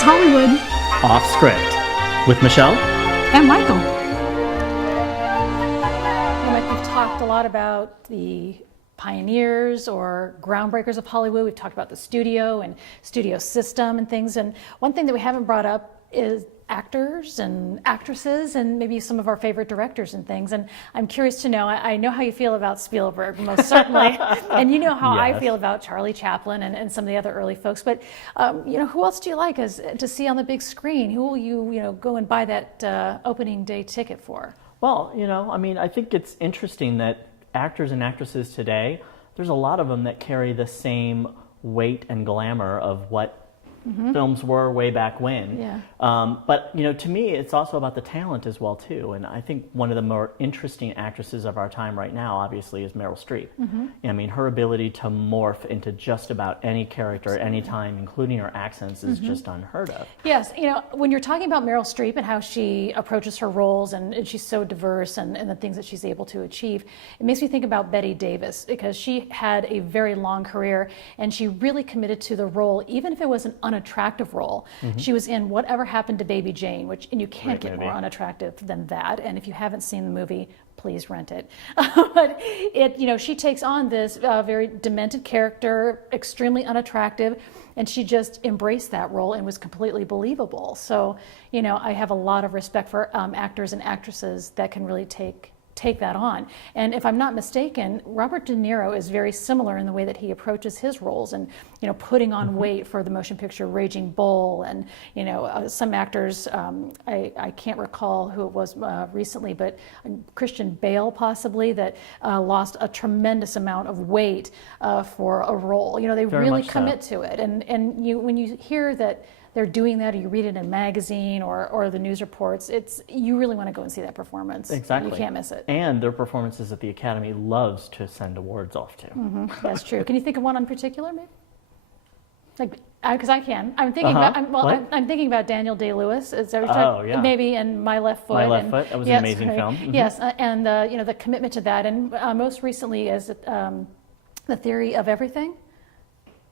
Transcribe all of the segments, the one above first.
is Hollywood. Off Script with Michelle And Michael. Mike, we've talked a lot about the pioneers or groundbreakers of Hollywood. We've talked about the studio and studio system and things. And one thing that we haven't brought up is actors and actresses and maybe some of our favorite directors and things. And I'm curious to know, I know how you feel about Spielberg, most certainly. And you know how I feel about Charlie Chaplin and some of the other early folks. But, who else do you like to see on the big screen? Who will you, go and buy that opening day ticket for? Well, I think it's interesting that actors and actresses today, there's a lot of them that carry the same weight and glamour of what films were way back when. Yeah. But to me, it's also about the talent as well too. And I think one of the more interesting actresses of our time right now, obviously, is Meryl Streep. I mean, her ability to morph into just about any character at any time, including her accents, is just unheard of. Yes, when you're talking about Meryl Streep and how she approaches her roles and she's so diverse and the things that she's able to achieve, it makes me think about Bette Davis, because she had a very long career and she really committed to the role, even if it was an unattractive role. She was in Whatever Happened to Baby Jane, and you can't get more unattractive than that. And if you haven't seen the movie, please rent it. But she takes on this very demented character, extremely unattractive, and she just embraced that role and was completely believable. So, I have a lot of respect for actors and actresses that can really take that on. And if I'm not mistaken, Robert De Niro is very similar in the way that he approaches his roles and, putting on weight for the motion picture Raging Bull. And, some actors, I can't recall who it was recently, but Christian Bale possibly, that lost a tremendous amount of weight for a role. They Very really much commit so. to it. And when you hear that they're doing that, or you read it in a magazine or the news reports, you really want to go and see that performance. Exactly. You can't miss it. And their performances that the Academy loves to send awards off to. That's true. Can you think of one in particular, maybe? Because I can. I'm thinking I'm thinking about Daniel Day-Lewis. Maybe in My Left Foot. My Left Foot. That was an amazing film. Yes, and the commitment to that, and most recently as The Theory of Everything,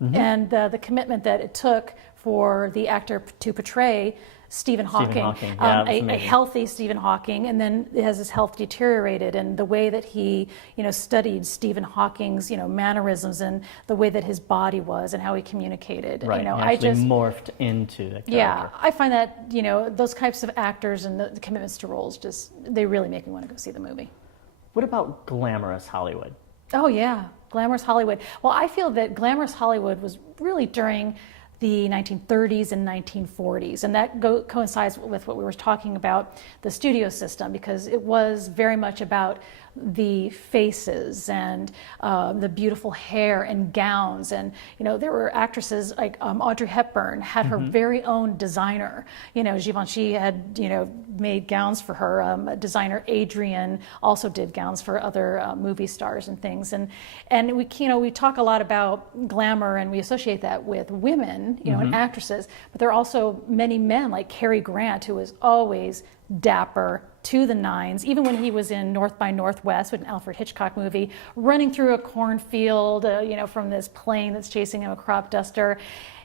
and the commitment that it took for the actor to portray Stephen Hawking, a healthy Stephen Hawking, and then as his health deteriorated, and the way that he, studied Stephen Hawking's, mannerisms and the way that his body was and how he communicated. Right, he actually morphed into the character. Yeah, I find that, those types of actors and the commitments to roles, they really make me want to go see the movie. What about glamorous Hollywood? Oh yeah, glamorous Hollywood. Well, I feel that glamorous Hollywood was really during the 1930s and 1940s, and that coincides with what we were talking about, the studio system, because it was very much about the faces and the beautiful hair and gowns. And there were actresses like Audrey Hepburn had her very own designer. Givenchy had made gowns for her. Designer Adrian also did gowns for other movie stars and things. And we talk a lot about glamour and we associate that with women, and actresses. But there are also many men like Cary Grant, who was always dapper to the nines, even when he was in North by Northwest, with an Alfred Hitchcock movie, running through a cornfield, from this plane that's chasing him, a crop duster.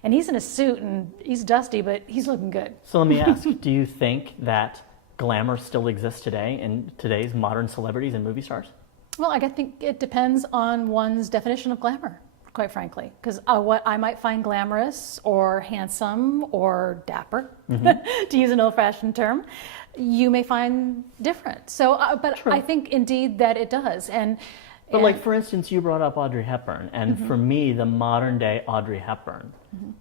And he's in a suit and he's dusty, but he's looking good. So let me ask, do you think that glamour still exists today in today's modern celebrities and movie stars? Well, I think it depends on one's definition of glamour, quite frankly, because what I might find glamorous or handsome or dapper, to use an old-fashioned term, you may find different. So, but True. I think indeed that it does. But like, for instance, you brought up Audrey Hepburn, and for me, the modern day Audrey Hepburn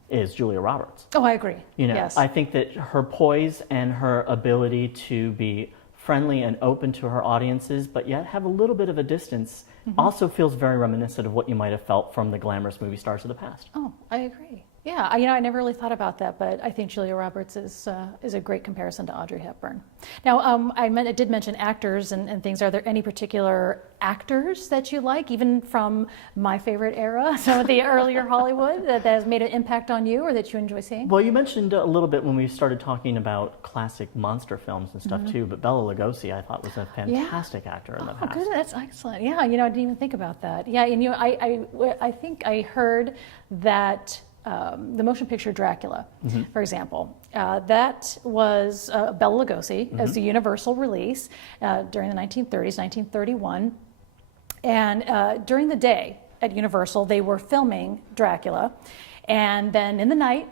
is Julia Roberts. Oh, I agree. Yes. I think that her poise and her ability to be friendly and open to her audiences, but yet have a little bit of a distance, also feels very reminiscent of what you might have felt from the glamorous movie stars of the past. Oh, I agree. Yeah, I never really thought about that, but I think Julia Roberts is a great comparison to Audrey Hepburn. Now, I did mention actors and things. Are there any particular actors that you like, even from my favorite era, some of the earlier Hollywood, that has made an impact on you or that you enjoy seeing? Well, you mentioned a little bit when we started talking about classic monster films and stuff too, but Bela Lugosi I thought was a fantastic actor in the past. Good, that's excellent. Yeah, I didn't even think about that. Yeah, and I think I heard that the motion picture Dracula, for example. That was Bela Lugosi as the Universal release during the 1930s, 1931. And during the day at Universal, they were filming Dracula. And then in the night,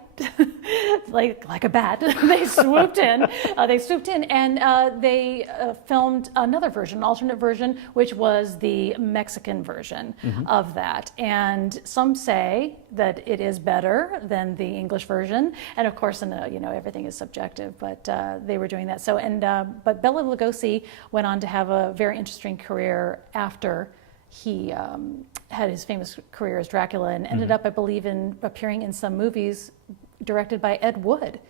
like a bat, they swooped in. And they filmed another version, an alternate version, which was the Mexican version of that. And some say that it is better than the English version. And of course, everything is subjective, but they were doing that. But Bela Lugosi went on to have a very interesting career after he had his famous career as Dracula, and ended up, I believe, in appearing in some movies directed by Ed Wood.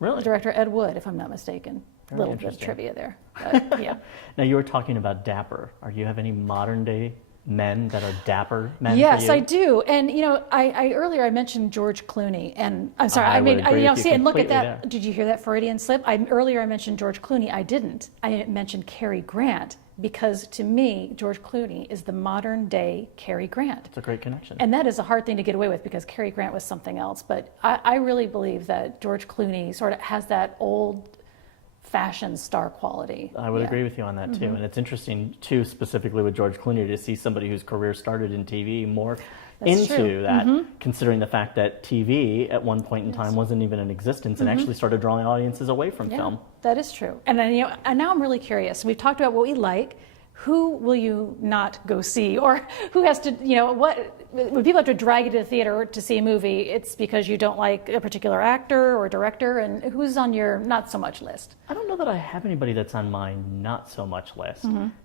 Really? Director Ed Wood, if I'm not mistaken. A little bit of trivia there. But, yeah. Now, you were talking about dapper. Do you have any modern day men that are dapper men? Yes, for you? I do. And I earlier I mentioned George Clooney, and I'm sorry. And look at that. there. Did you hear that Freudian slip? Earlier I mentioned George Clooney. I didn't. I mentioned Cary Grant, because to me, George Clooney is the modern day Cary Grant. It's a great connection. And that is a hard thing to get away with, because Cary Grant was something else. But I really believe that George Clooney sort of has that old-fashioned star quality. I would agree with you on that too. And it's interesting too, specifically with George Clooney, to see somebody whose career started in TV morph into that, considering the fact that TV at one point in time wasn't even in existence and actually started drawing audiences away from film. That is true. And then, and now I'm really curious. We've talked about what we like. Who will you not go see? Or who has to, when people have to drag you to the theater to see a movie, it's because you don't like a particular actor or director, and who's on your not so much list? I don't know that I have anybody that's on my not so much list.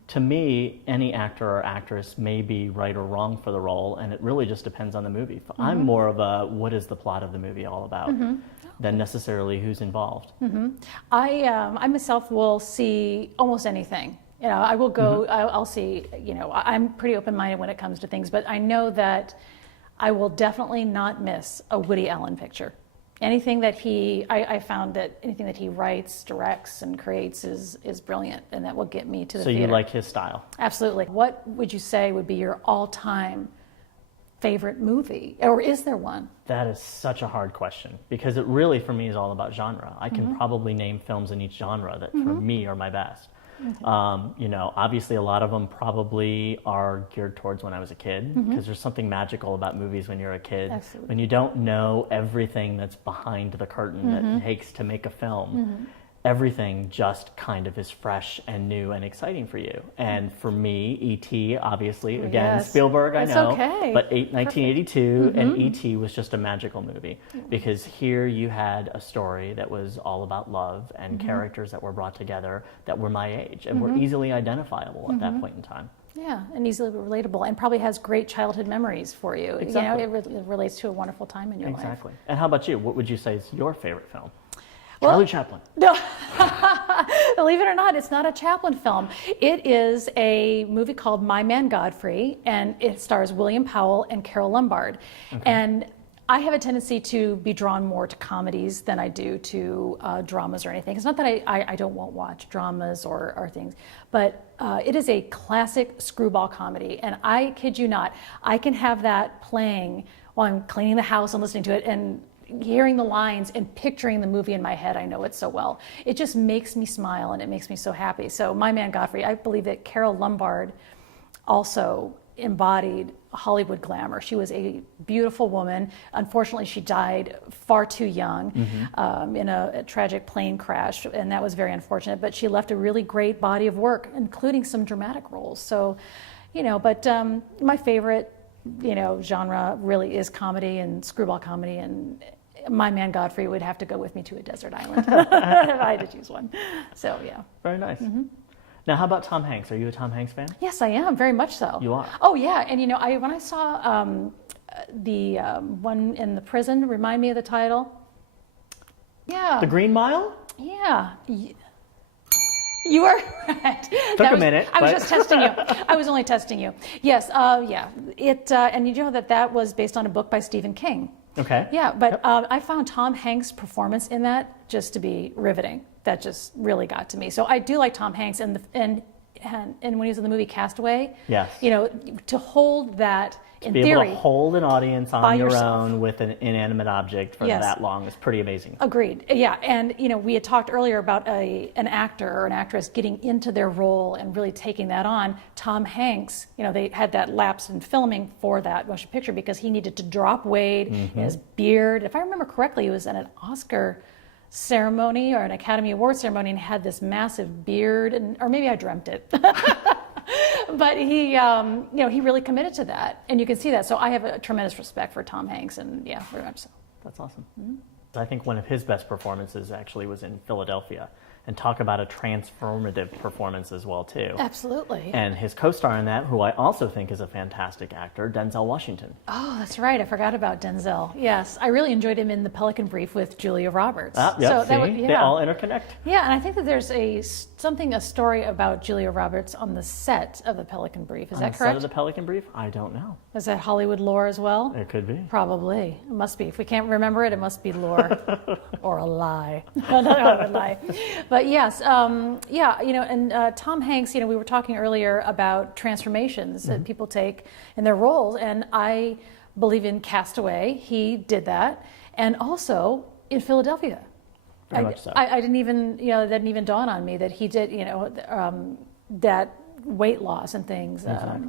To me, any actor or actress may be right or wrong for the role, and it really just depends on the movie. I'm more of a, what is the plot of the movie all about, than necessarily who's involved. I myself will see almost anything. I will go, I'll see, I'm pretty open-minded when it comes to things, but I know that I will definitely not miss a Woody Allen picture. Anything that I found that anything that he writes, directs, and creates is brilliant, and that will get me to the theater. So you like his style? Absolutely. What would you say would be your all-time favorite movie, or is there one? That is such a hard question, because it really, for me, is all about genre. I can probably name films in each genre that, for me, are my best. Obviously a lot of them probably are geared towards when I was a kid, because there's something magical about movies when you're a kid. Absolutely. When you don't know everything that's behind the curtain that it takes to make a film. Everything just kind of is fresh and new and exciting for you. And for me, E.T., obviously, again, Spielberg, I know, but 1982, and E.T. was just a magical movie, because here you had a story that was all about love and characters that were brought together that were my age and were easily identifiable at that point in time. Yeah, and easily relatable, and probably has great childhood memories for you. Exactly. It relates to a wonderful time in your life. Exactly. And how about you? What would you say is your favorite film? Charlie Chaplin. No, believe it or not, it's not a Chaplin film. It is a movie called My Man Godfrey, and it stars William Powell and Carole Lombard. And I have a tendency to be drawn more to comedies than I do to dramas or anything. It's not that I won't watch dramas or things, but it is a classic screwball comedy. And I kid you not, I can have that playing while I'm cleaning the house and listening to it, and hearing the lines and picturing the movie in my head. I know it so well. It just makes me smile, and it makes me so happy. So My Man Godfrey, I believe that Carole Lombard also embodied Hollywood glamour. She was a beautiful woman. Unfortunately, she died far too young in a tragic plane crash, and that was very unfortunate. But she left a really great body of work, including some dramatic roles. So, but my favorite genre really is comedy and screwball comedy, and My Man Godfrey would have to go with me to a desert island if I had to choose one. So, yeah. Very nice. Now, how about Tom Hanks? Are you a Tom Hanks fan? Yes, I am, very much so. You are? Oh, yeah. And, when I saw the one in the prison, remind me of the title? Yeah. The Green Mile? Yeah. You are right. Took a minute. I was just testing you. I was only testing you. Yes, yeah. And you know that was based on a book by Stephen King. Okay. Yeah, but I found Tom Hanks' performance in that just to be riveting. That just really got to me. So I do like Tom Hanks, and and when he was in the movie Castaway, Yes. you know, to hold that in Be theory. able to hold an audience by on your yourself. own with an inanimate object for Yes. that long is pretty amazing. Agreed. Yeah, and you know, we had talked earlier about an actor or an actress getting into their role and really taking that on. Tom Hanks, you know, they had that lapse in filming for that motion picture because he needed to drop weight, his beard. If I remember correctly, he was at an Oscar ceremony or an Academy Award ceremony and had this massive beard, or maybe I dreamt it. But he, you know, he really committed to that, and you can see that. So I have a tremendous respect for Tom Hanks, and yeah, very much so. That's awesome. I think one of his best performances actually was in Philadelphia, and talk about a transformative performance as well too. Absolutely. And his co-star in that, who I also think is a fantastic actor, Denzel Washington. Oh, that's right. I forgot about Denzel. Yes, I really enjoyed him in The Pelican Brief with Julia Roberts. Yep, So see? yeah. They all interconnect. Yeah, and I think that there's a story about Julia Roberts on the set of The Pelican Brief. Is that On the correct? set of The Pelican Brief? I don't know. Is that Hollywood lore as well? It could be. Probably. It must be. If we can't remember it, it must be lore or a lie. Another lie. But yes, yeah, you know, and Tom Hanks, you know, we were talking earlier about transformations that people take in their roles, and I believe in Castaway, he did that, and also in Philadelphia. Very much so. I didn't even, you know, that didn't even dawn on me that he did, you know, that weight loss and things,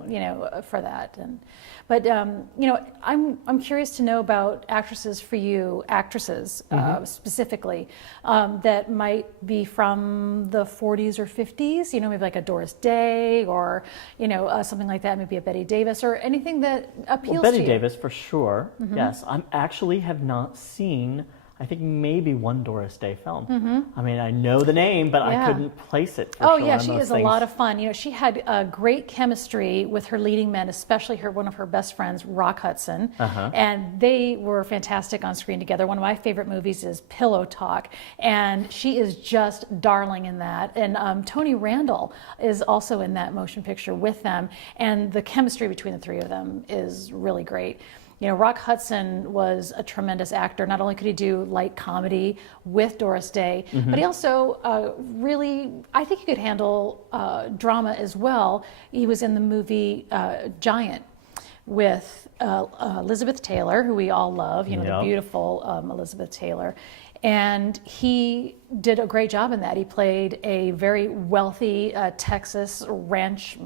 you know, for that. And but you know, I'm curious to know about actresses for you, specifically, that might be from the 40s or 50s. You know, maybe like a Doris Day or you know something like that. Maybe a Bette Davis or anything that appeals to you. Bette Davis for sure. Yes, I actually have not seen. I think maybe one Doris Day film. I mean, I know the name, but I couldn't place it. For Oh sure yeah, on she those is things. a lot of fun. You know, she had great chemistry with her leading men, especially one of her best friends, Rock Hudson, and they were fantastic on screen together. One of my favorite movies is Pillow Talk, and she is just darling in that. And Tony Randall is also in that motion picture with them, and the chemistry between the three of them is really great. You know, Rock Hudson was a tremendous actor. Not only could he do light comedy with Doris Day, but he also really, I think he could handle drama as well. He was in the movie Giant with Elizabeth Taylor, who we all love, you know, the beautiful Elizabeth Taylor. And he did a great job in that. He played a very wealthy Texas ranch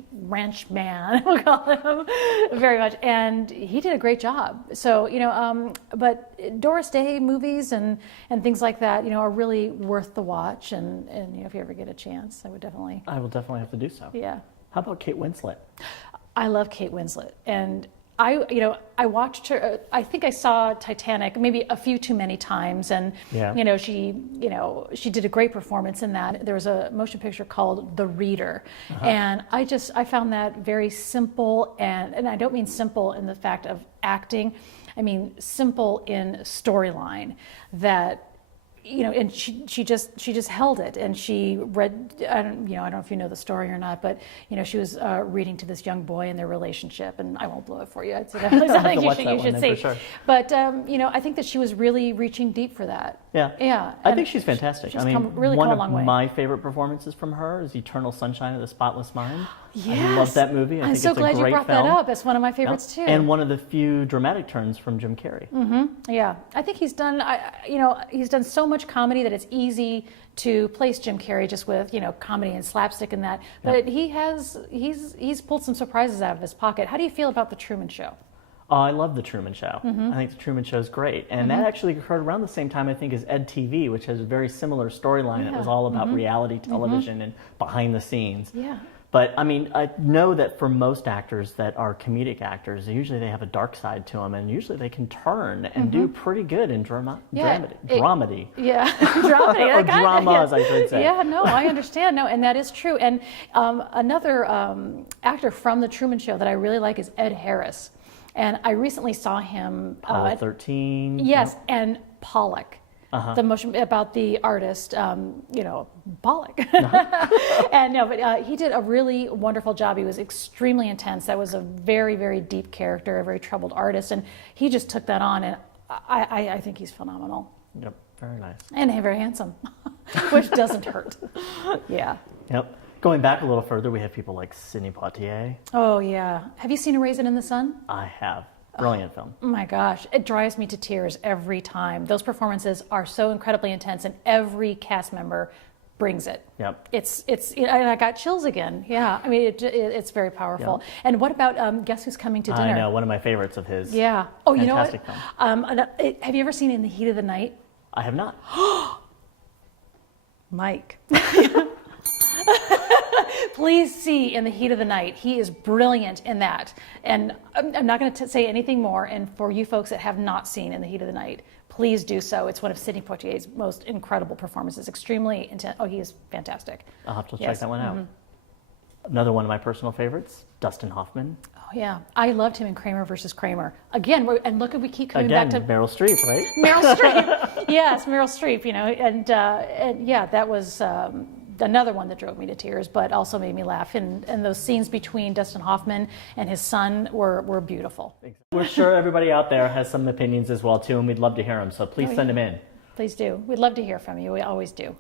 man, we'll call him, very much. And he did a great job. So, you know, but Doris Day movies and things like that, you know, are really worth the watch. And you know, if you ever get a chance, I will definitely have to do so. Yeah. How about Kate Winslet? I love Kate Winslet. And I watched her. I think I saw Titanic maybe a few too many times, and you know, she did a great performance in that. There was a motion picture called The Reader, and I found that very simple, and I don't mean simple in the fact of acting. I mean simple in storyline. That, you know, and she just held it, and she read. I don't know if you know the story or not, but you know, she was reading to this young boy in their relationship, and I won't blow it for you. It's definitely something you should see. Sure. But you know, I think that she was really reaching deep for that. Yeah. I think she's fantastic. She's I mean, one of my favorite performances from her is Eternal Sunshine of the Spotless Mind. Yes. I love that movie. I'm so glad you brought that up. It's one of my favorites too. And one of the few dramatic turns from Jim Carrey. Yeah, I think he's done. He's done so much comedy that it's easy to place Jim Carrey just with, you know, comedy and slapstick and that. But he's pulled some surprises out of his pocket. How do you feel about The Truman Show? Oh, I love The Truman Show. I think The Truman Show is great. And that actually occurred around the same time, I think, as Ed TV, which has a very similar storyline. It was all about reality television and behind the scenes. Yeah. But, I mean, I know that for most actors that are comedic actors, usually they have a dark side to them, and usually they can turn and do pretty good in dramedy. Yeah, dramedy. Dramedy. Or dramas, I should say. Yeah, no, I understand. No, and that is true. And another actor from The Truman Show that I really like is Ed Harris. And I recently saw him... Apollo 13. Yes, and Pollock. The motion about the artist, you know, Pollock. And no, but he did a really wonderful job. He was extremely intense. That was a very, very deep character, a very troubled artist, and he just took that on. And I think he's phenomenal. Yep, very nice. And very handsome, which doesn't hurt. Yeah. Yep. Going back a little further, we have people like Sidney Poitier. Oh, yeah. Have you seen A Raisin in the Sun? I have. Brilliant film. Oh my gosh, it drives me to tears every time. Those performances are so incredibly intense, and every cast member brings it. Yep. It's and I got chills again. Yeah, I mean it's very powerful. Yep. And what about Guess Who's Coming to Dinner? I know, one of my favorites of his. Yeah. Oh, you know what? Fantastic film. Have you ever seen In the Heat of the Night? I have not. Mike. Please see In the Heat of the Night. He is brilliant in that. And I'm not going to say anything more. And for you folks that have not seen In the Heat of the Night, please do so. It's one of Sidney Poitier's most incredible performances. Extremely intense. Oh, he is fantastic. I'll have to check that one out. Another one of my personal favorites, Dustin Hoffman. Oh, yeah. I loved him in Kramer versus Kramer. Again, and look, we keep coming Again, back to Meryl Streep, right? Meryl Streep. Yes, Meryl Streep, you know. And yeah, that was another one that drove me to tears, but also made me laugh. And those scenes between Dustin Hoffman and his son were beautiful. We're sure everybody out there has some opinions as well, too, and we'd love to hear them. So please send them in. Please do. We'd love to hear from you. We always do.